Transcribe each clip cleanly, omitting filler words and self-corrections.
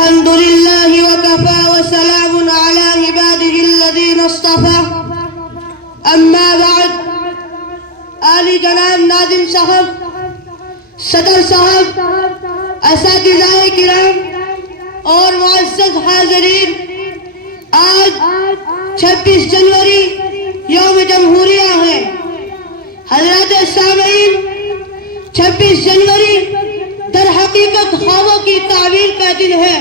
الحمد لله وكفى وسلام على عباده الذين اصطفى اما بعد عالی جناب ناظم صاحب، صدر صاحب، اساتذہ کرام اور معزز حاضرین، آج 26 جنوری یوم جمہوریہ ہے۔ حضرات سامعین، 26 جنوری در حقیقت خوابوں کی تعبیر کا دن ہے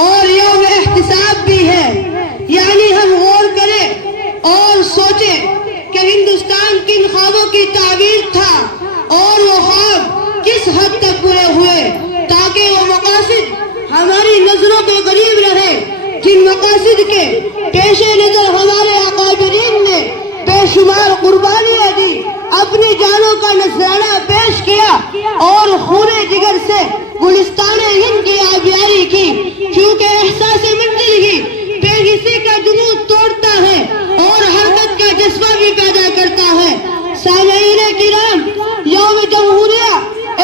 اور یوم احتساب بھی ہے۔ یعنی ہم غور کریں اور سوچیں کہ ہندوستان کن خوابوں کی تعبیر تھا اور وہ خواب کس حد تک پورے ہوئے، تاکہ وہ مقاصد ہماری نظروں کے قریب رہے، جن مقاصد کے پیش نظر ہمارے اکابرین نے بے شمار قربانیاں دی، اپنی جانوں کا نذرانہ پیش کیا اور خون جگر سے گلستان ہند کی آبیاری کی، کیونکہ احساس منزلگی بے حسی کا جنون توڑتا ہے اور حرکت کا جذبہ بھی پیدا کرتا ہے۔ سامعین کرام، یوم جمہوریہ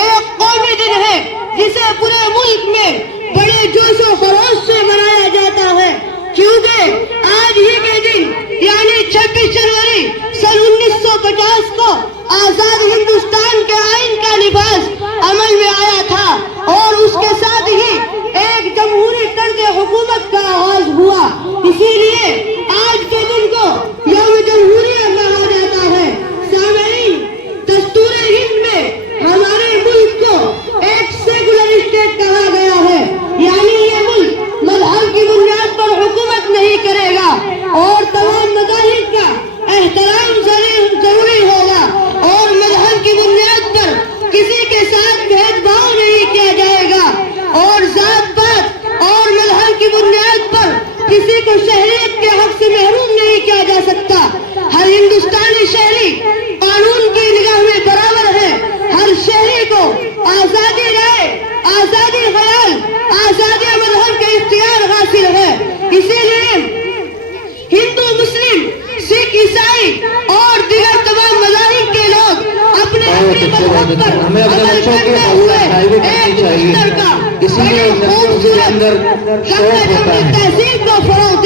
ایک قومی دن ہے جسے پورے ملک میں بڑے جوش و خروش سے منایا جاتا ہے، کیونکہ آج ہی کے دن یعنی 26 جنوری سن 1950 کو آزاد ہندوستان کے آئین کا نفاذ عمل میں آیا تھا اور اس کے ساتھ ہی ایک جمہوری طرز حکومت کا آغاز ہوا۔ اسی لیے آج کے دن کو یوم جمہوریہ کہا جاتا ہے۔ سامعین، دستور ہند میں ہمارے ملک کو ایک سیکولر اسٹیٹ کہا گیا ہے، یعنی یہ ملک مذہب کی بنیاد پر حکومت نہیں کرے گا اور تمام مذاہب کا احترام ضروری ہوگا اور مذہب کی بنیاد پر کسی کے ساتھ بھید بھاؤ نہیں کیا جائے گا اور ذات پات اور مذہب کی بنیاد پر کسی کو شہریت کے حق سے محروم نہیں کیا جا سکتا۔ ہر ہندوستانی شہری قانون کی نگاہ میں برابر ہے۔ ہر شہری کو آزادی رائے، آزادی خیال، آزادی مذہب کے اختیار حاصل ہے۔ اسی لیے ہندو، مسلم، سکھ، عیسائی اور دیگر تمام مذاہب کے لوگ اپنے مذہب پر عمل کرتے ہوئے ایک مشترکہ بڑے خوبصورت تہذیب کو فروغ